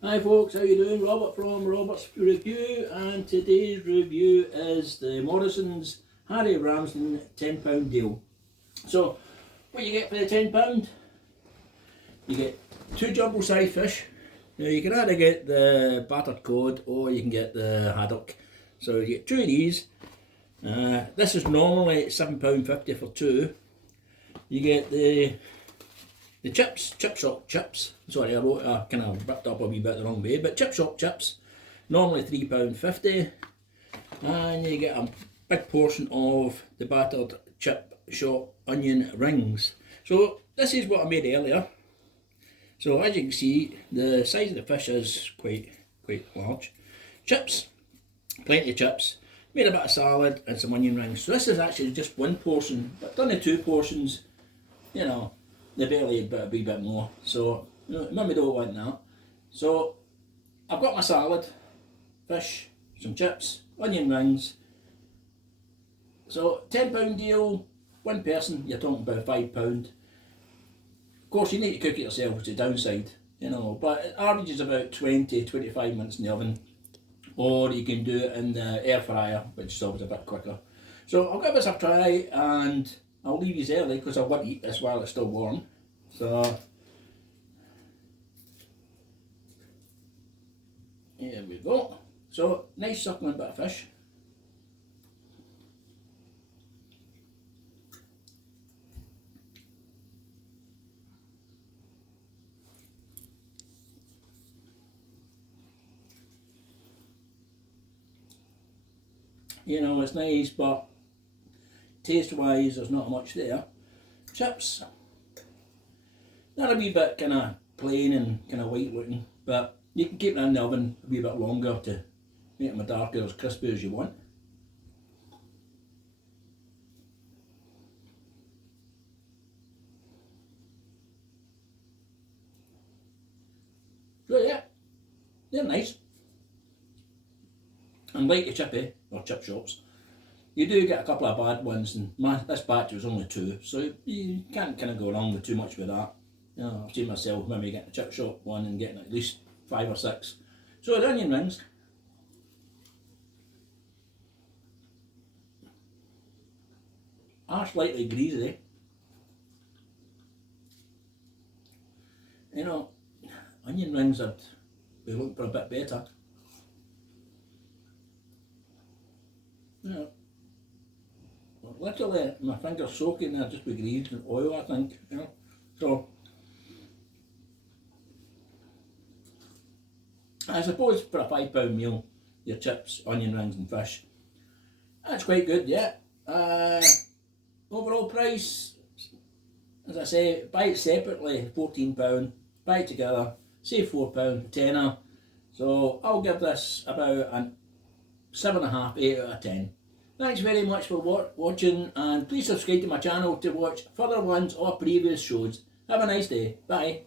Hi folks, how you doing? Robert from Robert's Review, and today's review is the Morrisons Harry Ramsden £10 deal. So, what you get for the £10? You get 2 jumbo size fish. Now you can either get the battered cod or you can get the haddock. So you get 2 of these. This is normally £7.50 for 2. You get the chips, chip shop chips. Sorry, I kind of ripped up a wee bit the wrong way, but chip shop chips, normally £3.50, and you get a big portion of the battered chip shop onion rings. So this is what I made earlier. So as you can see, the size of the fish is quite large. Chips, plenty of chips. Made a bit of salad and some onion rings. So this is actually just one portion, but done the 2 portions, you know, they barely a wee bit more. So maybe don't want that. So I've got my salad, fish, some chips, onion rings. So £10 deal, one person, you're talking about £5. Of course you need to cook it yourself, which is the downside, you know, but it averages about 20-25 minutes in the oven. Or you can do it in the air fryer, which is always a bit quicker. So I'll give this a try, and I'll leave you early because I want to eat this while it's still warm. So here we go. So nice succulent bit of fish. You know, it's nice, but taste wise there's not much there. Chips, they're a wee bit kind of plain and kind of white looking, but you can keep them in the oven a wee bit longer to make them dark or as crispy as you want. So yeah, they're nice. And like your chippy or chip shops, you do get a couple of bad ones, and this batch was only 2, so you can't kind of go wrong with too much with that. You know, I've seen myself maybe getting a chip shop one and getting at least 5 or 6. So the onion rings, are slightly greasy. You know, onion rings would be looking for a bit better. You know, literally my fingers soaking there just with grease and oil, I think. You know, so I suppose for a £5 meal, your chips, onion rings and fish, that's quite good, yeah. Overall price, as I say, buy it separately, £14, buy it together, save £4, tenner. So I'll give this about a 7.5, 8 out of 10. Thanks very much for watching, and please subscribe to my channel to watch further ones or previous shows. Have a nice day. Bye.